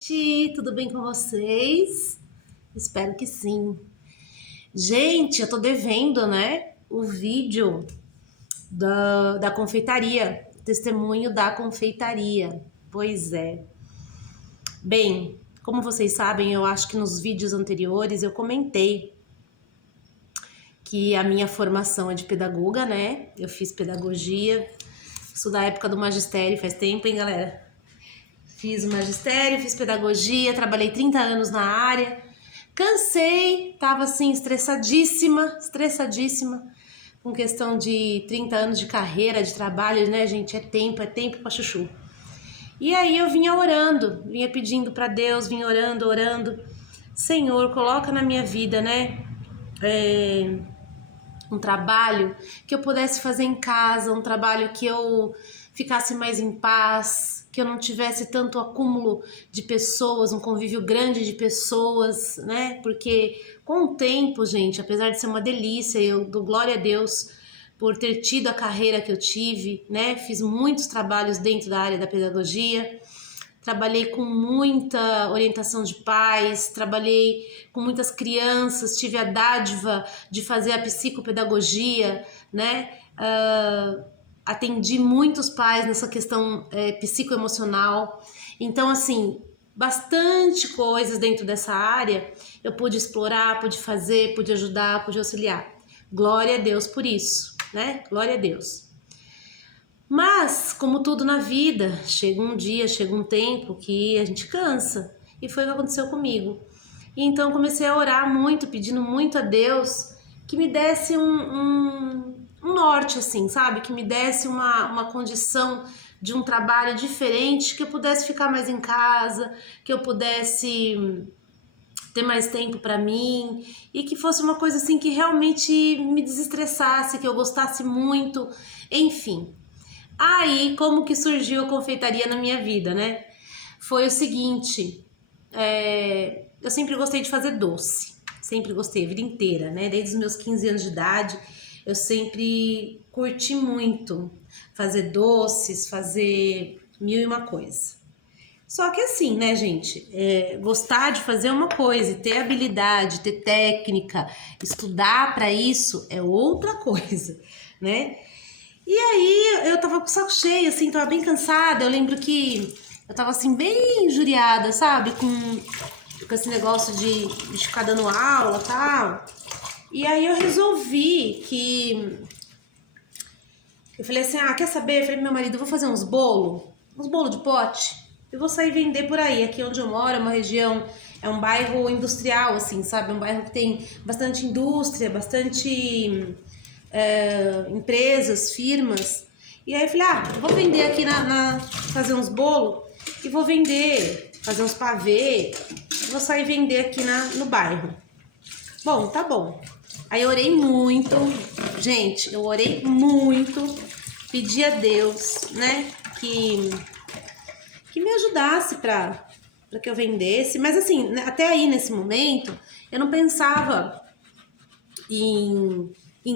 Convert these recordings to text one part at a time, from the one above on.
Tudo bem com vocês? Espero que sim. Gente, eu tô devendo, né? O vídeo da confeitaria, testemunho da confeitaria. Pois é. Bem, como vocês sabem, eu acho que nos vídeos anteriores eu comentei que a minha formação é de pedagoga, né? Eu fiz pedagogia, isso da época do magistério, faz tempo, hein, galera? Fiz o magistério, fiz pedagogia, trabalhei 30 anos na área. Cansei, tava assim estressadíssima, com questão de 30 anos de carreira, de trabalho, né, gente? É tempo pra chuchu. E aí eu vinha orando, vinha pedindo pra Deus, vinha orando. Senhor, coloca na minha vida, né? Um trabalho que eu pudesse fazer em casa, um trabalho que eu ficasse mais em paz, que eu não tivesse tanto acúmulo de pessoas, um convívio grande de pessoas, né? Porque com o tempo, gente, apesar de ser uma delícia, eu dou glória a Deus por ter tido a carreira que eu tive, né? Fiz muitos trabalhos dentro da área da pedagogia. Trabalhei com muita orientação de pais, trabalhei com muitas crianças, tive a dádiva de fazer a psicopedagogia, né? Atendi muitos pais nessa questão psicoemocional. Então, assim, bastante coisas dentro dessa área eu pude explorar, pude fazer, pude ajudar, pude auxiliar. Glória a Deus por isso, né? Glória a Deus. Mas, como tudo na vida, chega um dia, chega um tempo que a gente cansa. E foi o que aconteceu comigo. E então comecei a orar muito, pedindo muito a Deus que me desse um norte, assim, sabe? Que me desse uma condição de um trabalho diferente, que eu pudesse ficar mais em casa, que eu pudesse ter mais tempo para mim e que fosse uma coisa assim que realmente me desestressasse, que eu gostasse muito, enfim. Aí, como que surgiu a confeitaria na minha vida, né? Foi o seguinte, eu sempre gostei de fazer doce, sempre gostei a vida inteira, né? Desde os meus 15 anos de idade, eu sempre curti muito fazer doces, fazer mil e uma coisa. Só que assim, né, gente? Gostar de fazer uma coisa, e ter habilidade, ter técnica, estudar para isso é outra coisa, né? E aí eu tava com o saco cheio, assim, tava bem cansada. Eu lembro que eu tava assim, bem injuriada, sabe? Com esse negócio de ficar dando aula e tal. E aí eu resolvi que. Eu falei assim: ah, quer saber? Eu falei pro meu marido, eu vou fazer uns bolos de pote. Eu vou sair vender por aí. Aqui onde eu moro é uma região, é um bairro industrial, assim, sabe? É um bairro que tem bastante indústria, bastante empresas, firmas. E aí eu falei, eu vou vender aqui fazer uns bolos e vou vender, fazer uns pavê, vou sair vender aqui no bairro. Bom, tá bom. Aí eu orei muito, gente, eu orei muito, pedi a Deus, né, que me ajudasse para que eu vendesse, mas assim, até aí nesse momento, eu não pensava em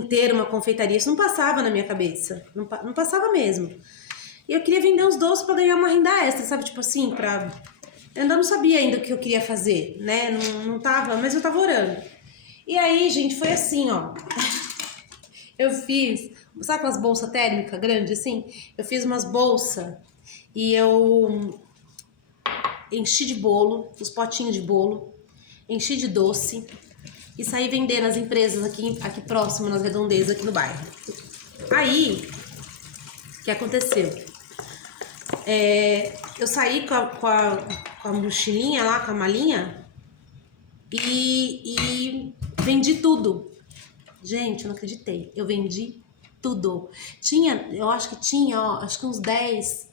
ter uma confeitaria. Isso não passava na minha cabeça. Não passava mesmo. E eu queria vender uns doces para ganhar uma renda extra, sabe? Tipo assim, eu ainda não sabia ainda o que eu queria fazer, né? Não tava, mas eu tava orando. E aí, gente, foi assim, ó. Eu fiz, sabe aquelas bolsas térmicas grandes assim? Eu fiz umas bolsas e eu enchi de bolo, os potinhos de bolo, enchi de doce e saí vender nas empresas aqui próximo, nas redondezas, aqui no bairro. Aí, o que aconteceu? Eu saí com a mochilinha lá, com a malinha e vendi tudo. Gente, eu não acreditei. Eu vendi tudo. Eu acho que tinha, acho que uns 10,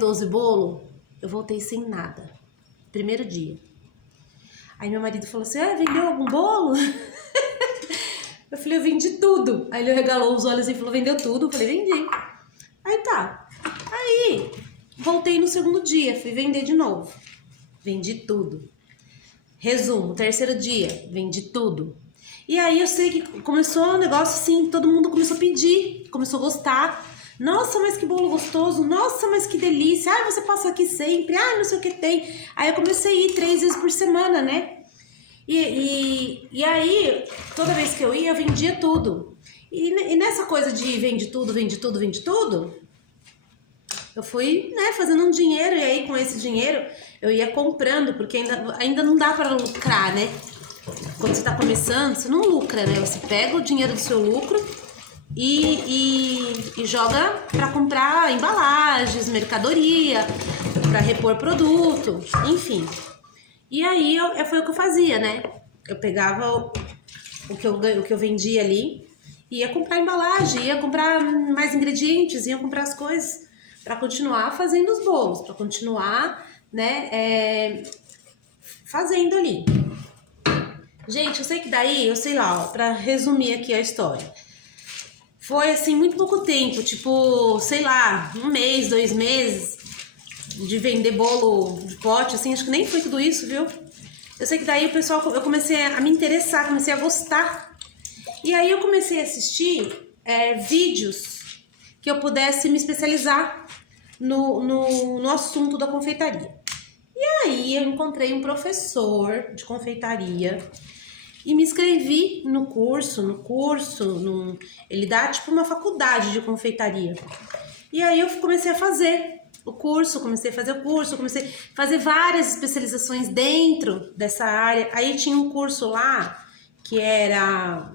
12 bolos. Eu voltei sem nada. Primeiro dia. Aí meu marido falou assim, vendeu algum bolo? Eu falei, eu vendi tudo. Aí ele regalou os olhos e falou, vendeu tudo? Eu falei, vendi. Aí tá. Aí, voltei no segundo dia, fui vender de novo. Vendi tudo. Resumo, terceiro dia, vendi tudo. E aí eu sei que começou um negócio assim, todo mundo começou a pedir, começou a gostar, Nossa, mas que bolo gostoso. Nossa, mas que delícia. Ah, você passa aqui sempre. Ah, não sei o que tem. Aí eu comecei a ir 3 vezes por semana, né? E aí, toda vez que eu ia, eu vendia tudo. E nessa coisa de vende tudo, vende tudo, vende tudo, eu fui, né, fazendo um dinheiro. E aí, com esse dinheiro, eu ia comprando, porque ainda não dá para lucrar, né? Quando você tá começando, você não lucra, né? Você pega o dinheiro do seu lucro e joga para comprar embalagens, mercadoria, para repor produto, enfim. E aí foi o que eu fazia, né? Eu pegava o que eu vendia ali, ia comprar embalagem, ia comprar mais ingredientes, ia comprar as coisas para continuar fazendo os bolos, para continuar, né, fazendo ali. Gente, eu sei que daí, eu sei lá, ó, pra resumir aqui a história. Foi assim, muito pouco tempo, tipo, sei lá, 1 mês, 2 meses de vender bolo de pote, assim, acho que nem foi tudo isso, viu? Eu sei que daí o pessoal, eu comecei a me interessar, comecei a gostar. E aí eu comecei a assistir vídeos que eu pudesse me especializar no assunto da confeitaria. E aí eu encontrei um professor de confeitaria e me inscrevi no curso, ele dá tipo uma faculdade de confeitaria. E aí eu comecei a fazer o curso, comecei a fazer várias especializações dentro dessa área. Aí tinha um curso lá que era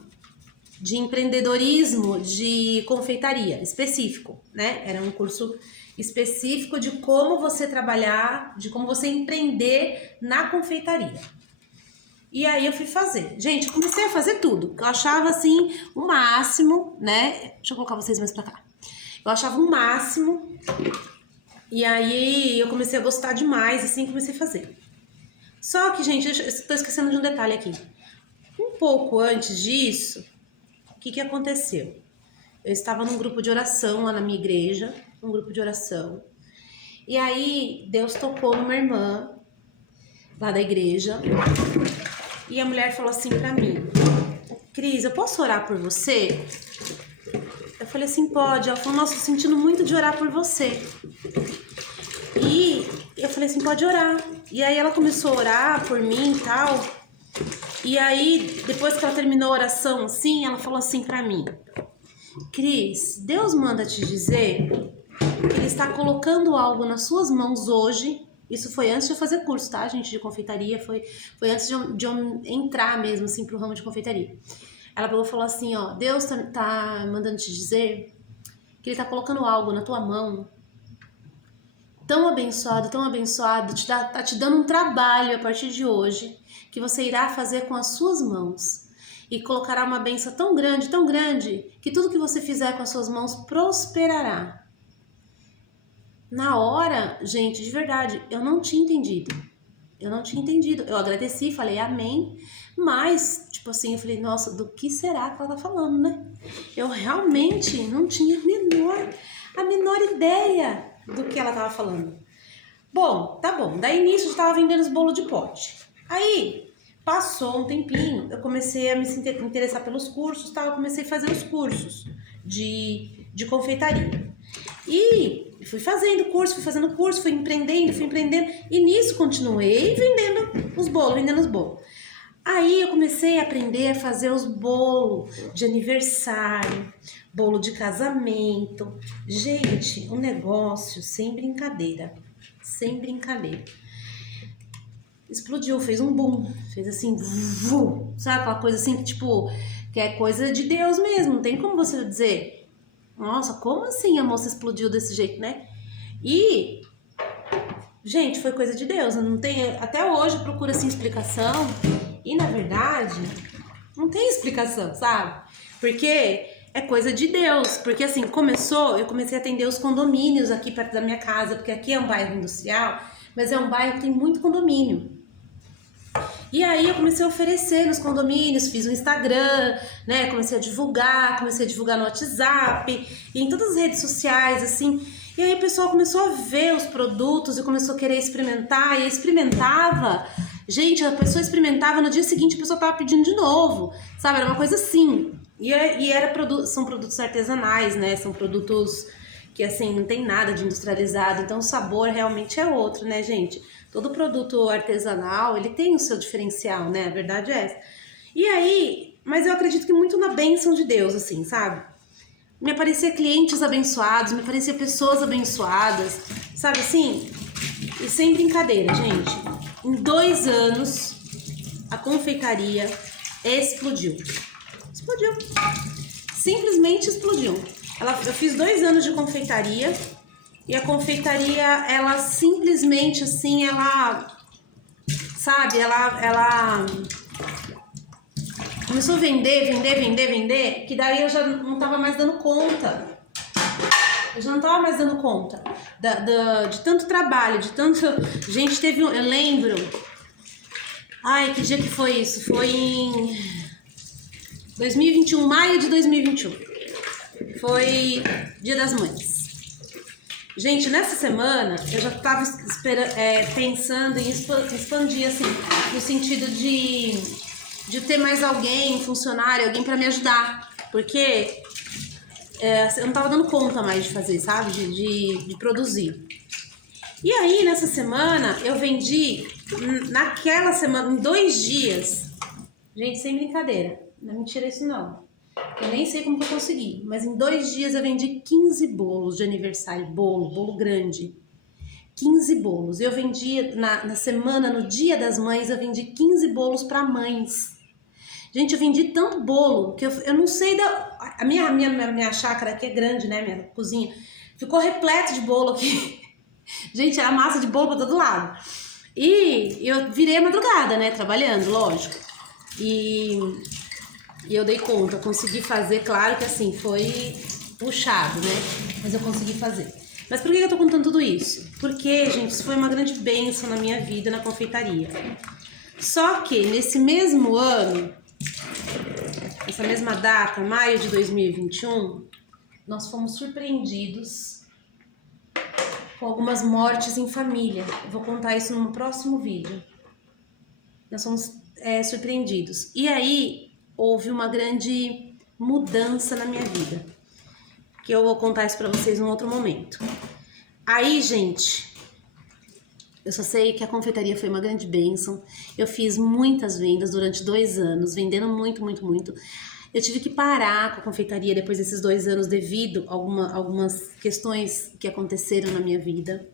de empreendedorismo de confeitaria, específico, né? Era um curso específico de como você trabalhar, de como você empreender na confeitaria. E aí eu fui fazer. Gente, eu comecei a fazer tudo. Eu achava assim o máximo, né? Deixa eu colocar vocês mais pra cá. Eu achava o máximo. E aí eu comecei a gostar demais, assim, comecei a fazer. Só que, gente, eu tô esquecendo de um detalhe aqui. Um pouco antes disso, o que aconteceu? Eu estava num grupo de oração lá na minha igreja, um grupo de oração. E aí Deus tocou numa irmã lá da igreja. E a mulher falou assim pra mim: Cris, eu posso orar por você? Eu falei assim, pode. Ela falou, nossa, tô sentindo muito de orar por você. E eu falei assim, pode orar. E aí ela começou a orar por mim e tal. E aí, depois que ela terminou a oração, assim, ela falou assim pra mim: Cris, Deus manda te dizer que Ele está colocando algo nas suas mãos hoje. Isso foi antes de eu fazer curso, tá, gente, de confeitaria. Foi antes de eu entrar mesmo, assim, pro ramo de confeitaria. Ela falou assim, ó, Deus tá mandando te dizer que Ele tá colocando algo na tua mão tão abençoado, tá te dando um trabalho a partir de hoje, que você irá fazer com as suas mãos. E colocará uma bênção tão grande, que tudo que você fizer com as suas mãos prosperará. Na hora, gente, de verdade, eu não tinha entendido. Eu agradeci, falei amém, mas, tipo assim, eu falei, nossa, do que será que ela tá falando, né? Eu realmente não tinha a menor ideia do que ela tava falando. Bom, tá bom. Daí nisso eu tava vendendo os bolos de pote. Aí, passou um tempinho, eu comecei a me interessar pelos cursos, tá? Eu comecei a fazer os cursos de confeitaria. E fui fazendo curso, fui empreendendo. E nisso continuei vendendo os bolos. Aí eu comecei a aprender a fazer os bolos de aniversário, bolo de casamento. Gente, um negócio sem brincadeira. Explodiu, fez um boom, fez assim, sabe aquela coisa assim que tipo, que é coisa de Deus mesmo, não tem como você dizer, nossa, como assim a moça explodiu desse jeito, né? E, gente, foi coisa de Deus, não tem, até hoje eu procuro assim explicação, e na verdade, não tem explicação, sabe? Porque é coisa de Deus, porque assim, eu comecei a atender os condomínios aqui perto da minha casa, porque aqui é um bairro industrial, mas é um bairro que tem muito condomínio. E aí eu comecei a oferecer nos condomínios, fiz um Instagram, né? Comecei a divulgar no WhatsApp, e em todas as redes sociais, assim. E aí o pessoal começou a ver os produtos e começou a querer experimentar, e experimentava. Gente, a pessoa experimentava, no dia seguinte a pessoa tava pedindo de novo, sabe? Era uma coisa assim. São produtos artesanais, né? São produtos que assim, não tem nada de industrializado, então o sabor realmente é outro, né, gente? Todo produto artesanal, ele tem o seu diferencial, né? A verdade é essa. E aí, mas eu acredito que muito na bênção de Deus, assim, sabe? Me aparecia clientes abençoados, me aparecia pessoas abençoadas, sabe assim? E sem brincadeira, gente. Em 2 anos, a confeitaria explodiu. Explodiu. Simplesmente explodiu. Eu fiz 2 anos de confeitaria e a confeitaria, ela simplesmente assim, ela, sabe, ela começou a vender, que daí eu já não tava mais dando conta. Eu já não tava mais dando conta de tanto trabalho, de tanto... Gente, teve um... Eu lembro... Ai, que dia que foi isso? Foi em 2021, maio de 2021. Foi Dia das Mães. Gente, nessa semana eu já tava pensando em expandir, assim, no sentido de ter mais alguém, um funcionário, alguém pra me ajudar. Porque eu não tava dando conta mais de fazer, sabe? De produzir. E aí, nessa semana, eu vendi, naquela semana, em 2 dias, gente, sem brincadeira, não é mentira isso não, eu nem sei como que eu consegui, mas em 2 dias eu vendi 15 bolos de aniversário, bolo grande, 15 bolos. Eu vendi, na semana, no Dia das Mães, eu vendi 15 bolos para mães. Gente, eu vendi tanto bolo que eu não sei a minha chácara aqui é grande, né, minha cozinha, ficou repleto de bolo aqui. Gente, era massa de bolo pra todo lado. E eu virei a madrugada, né, trabalhando, lógico. E eu dei conta, eu consegui fazer, claro que assim, foi puxado, né, mas eu consegui fazer. Mas por que eu tô contando tudo isso? Porque, gente, isso foi uma grande bênção na minha vida, na confeitaria. Só que nesse mesmo ano, essa mesma data, maio de 2021, nós fomos surpreendidos com algumas mortes em família. Eu vou contar isso no próximo vídeo. Nós fomos surpreendidos. E aí, houve uma grande mudança na minha vida. Que eu vou contar isso pra vocês em um outro momento. Aí, gente, eu só sei que a confeitaria foi uma grande bênção. Eu fiz muitas vendas durante 2 anos, vendendo muito, muito, muito. Eu tive que parar com a confeitaria depois desses 2 anos devido a algumas questões que aconteceram na minha vida.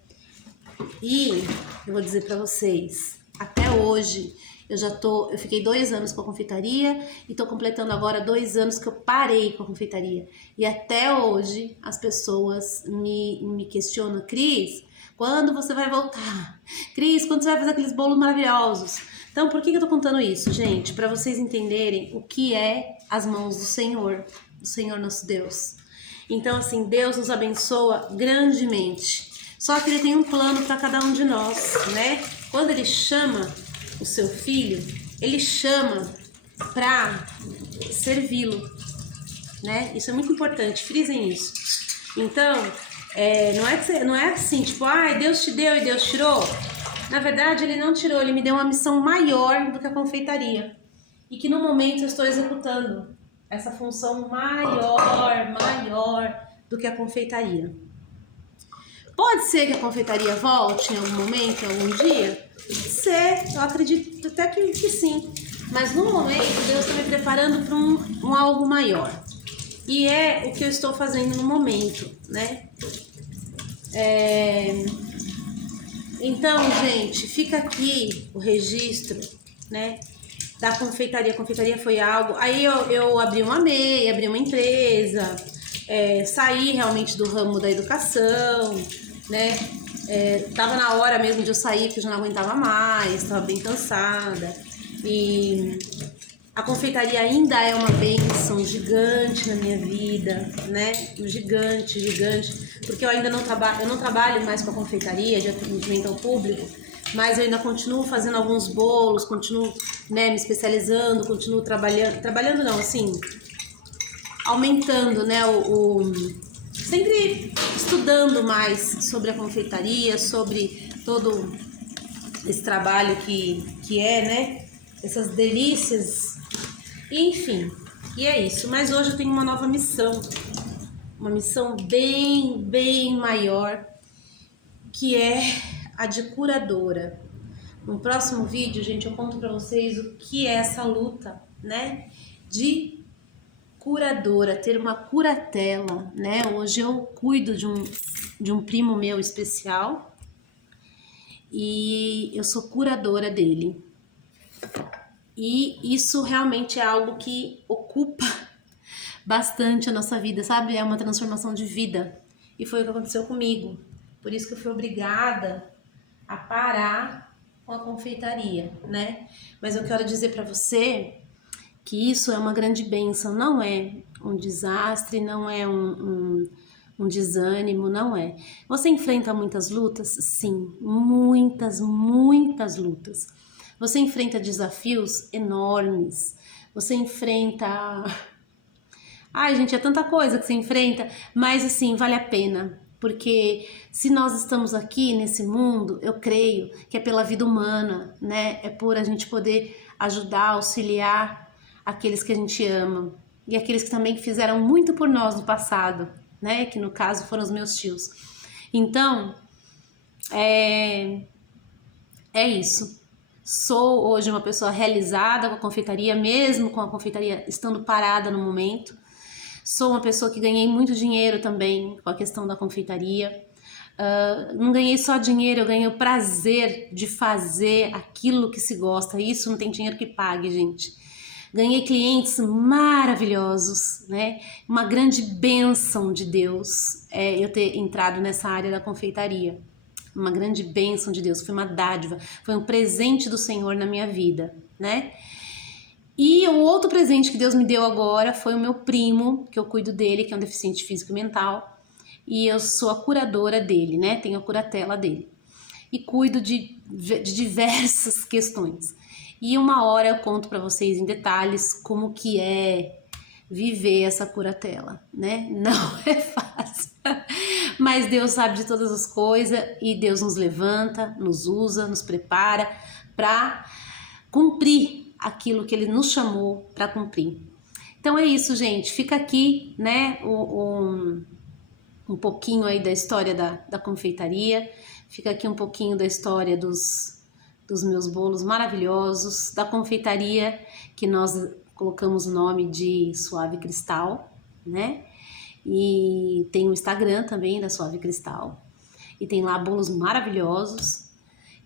E eu vou dizer pra vocês, até hoje eu fiquei 2 anos com a confeitaria e tô completando agora 2 anos que eu parei com a confeitaria. E até hoje as pessoas me questionam: Cris, quando você vai voltar? Cris, quando você vai fazer aqueles bolos maravilhosos? Então, por que eu tô contando isso, gente? Para vocês entenderem o que é as mãos do Senhor nosso Deus. Então, assim, Deus nos abençoa grandemente. Só que Ele tem um plano para cada um de nós, né? Quando Ele chama o seu filho, Ele chama para servi-lo, né? Isso é muito importante, frisem isso. Então, não é assim, tipo, Deus te deu e Deus tirou. Na verdade, Ele não tirou, Ele me deu uma missão maior do que a confeitaria. E que no momento eu estou executando essa função maior do que a confeitaria. Pode ser que a confeitaria volte em algum momento, em algum dia? Pode ser, eu acredito até que sim. Mas no momento, Deus está me preparando para um algo maior. E é o que eu estou fazendo no momento, né? Então, gente, fica aqui o registro, né, da confeitaria. A confeitaria foi algo... Aí eu abri uma MEI, abri uma empresa, saí realmente do ramo da educação, né? Tava na hora mesmo de eu sair, porque eu já não aguentava mais, estava bem cansada. E a confeitaria ainda é uma bênção gigante na minha vida, né? Gigante, porque eu ainda não trabalho mais com a confeitaria de atendimento ao público, mas eu ainda continuo fazendo alguns bolos, continuo, né, me especializando, continuo trabalhando não, assim, aumentando, né, sempre estudando mais sobre a confeitaria, sobre todo esse trabalho que é, né, essas delícias, enfim, e é isso. Mas hoje eu tenho uma nova missão, uma missão bem, bem maior, que é a de curadora. No próximo vídeo, gente, eu conto para vocês o que é essa luta, né, de curadora, ter uma curatela, né? Hoje eu cuido de um primo meu especial e eu sou curadora dele. E isso realmente é algo que ocupa bastante a nossa vida, sabe? É uma transformação de vida. E foi o que aconteceu comigo. Por isso que eu fui obrigada a parar com a confeitaria, né? Mas eu quero dizer para você que isso é uma grande bênção, não é um desastre, não é um desânimo, não é. Você enfrenta muitas lutas? Sim, muitas, muitas lutas. Você enfrenta desafios enormes. Você enfrenta. Ai, gente, é tanta coisa que você enfrenta, mas assim, vale a pena. Porque se nós estamos aqui nesse mundo, eu creio que é pela vida humana, né? É por a gente poder ajudar, auxiliar aqueles que a gente ama e aqueles que também fizeram muito por nós no passado, né? Que no caso foram os meus tios. Então, é isso. Sou hoje uma pessoa realizada com a confeitaria, mesmo com a confeitaria estando parada no momento. Sou uma pessoa que ganhei muito dinheiro também com a questão da confeitaria. Não ganhei só dinheiro, eu ganhei o prazer de fazer aquilo que se gosta. Isso não tem dinheiro que pague, gente. Ganhei clientes maravilhosos, né? Uma grande bênção de Deus eu ter entrado nessa área da confeitaria. Uma grande bênção de Deus, foi uma dádiva, foi um presente do Senhor na minha vida, né? E o outro presente que Deus me deu agora foi o meu primo, que eu cuido dele, que é um deficiente físico e mental, e eu sou a curadora dele, né? Tenho a curatela dele. E cuido de diversas questões. E uma hora eu conto para vocês em detalhes como que é viver essa curatela, né? Não é fácil. Mas Deus sabe de todas as coisas e Deus nos levanta, nos usa, nos prepara para cumprir aquilo que Ele nos chamou para cumprir. Então é isso, gente. Fica aqui, né, um pouquinho aí da história da confeitaria. Fica aqui um pouquinho da história dos meus bolos maravilhosos, da confeitaria que nós colocamos o nome de Suave Cristal, né? E tem o Instagram também da Suave Cristal. E tem lá bolos maravilhosos.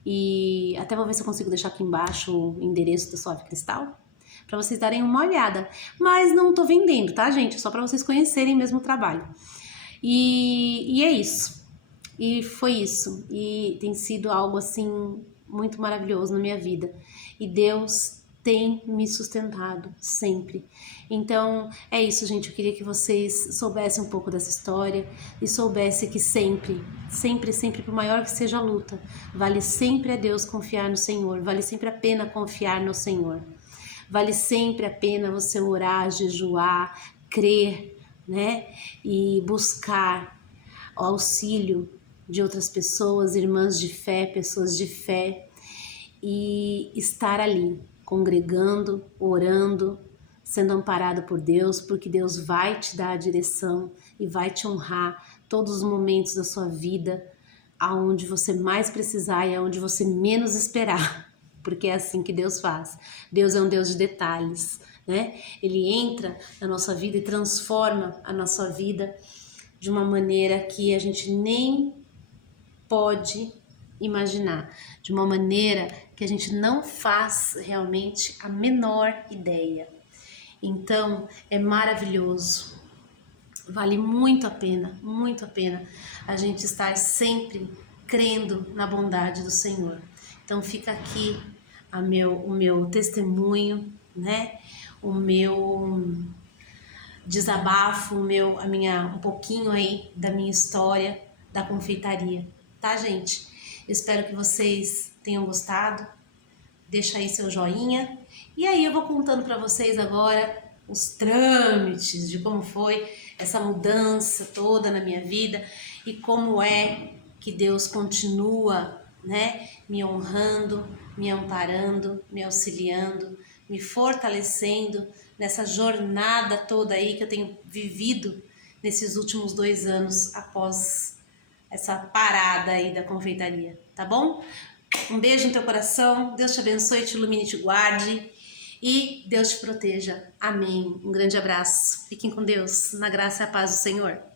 E até vou ver se eu consigo deixar aqui embaixo o endereço da Suave Cristal para vocês darem uma olhada. Mas não tô vendendo, tá, gente? Só para vocês conhecerem mesmo o trabalho. E é isso. E foi isso. E tem sido algo assim muito maravilhoso na minha vida. E Deus tem me sustentado sempre. Então é isso, gente. Eu queria que vocês soubessem um pouco dessa história e soubessem que sempre, sempre, sempre, por maior que seja a luta, vale sempre a Deus confiar no Senhor. Vale sempre a pena confiar no Senhor. Vale sempre a pena você orar, jejuar, crer, né? E buscar o auxílio de outras pessoas, irmãs de fé, pessoas de fé, e estar ali, congregando, orando, sendo amparado por Deus, porque Deus vai te dar a direção e vai te honrar todos os momentos da sua vida, aonde você mais precisar e aonde você menos esperar, porque é assim que Deus faz. Deus é um Deus de detalhes, né? Ele entra na nossa vida e transforma a nossa vida de uma maneira que a gente nem pode imaginar, de uma maneira que a gente não faz realmente a menor ideia. Então, é maravilhoso. Vale muito a pena a gente estar sempre crendo na bondade do Senhor. Então fica aqui o meu testemunho, né? O meu desabafo, um pouquinho aí da minha história da confeitaria, tá, gente? Eu espero que vocês tenham gostado. Deixa aí seu joinha. E aí eu vou contando para vocês agora os trâmites de como foi essa mudança toda na minha vida e como é que Deus continua, né, me honrando, me amparando, me auxiliando, me fortalecendo nessa jornada toda aí que eu tenho vivido nesses últimos 2 anos após essa parada aí da confeitaria, tá bom? Um beijo no teu coração, Deus te abençoe, te ilumine, te guarde e Deus te proteja. Amém. Um grande abraço. Fiquem com Deus, na graça e a paz do Senhor.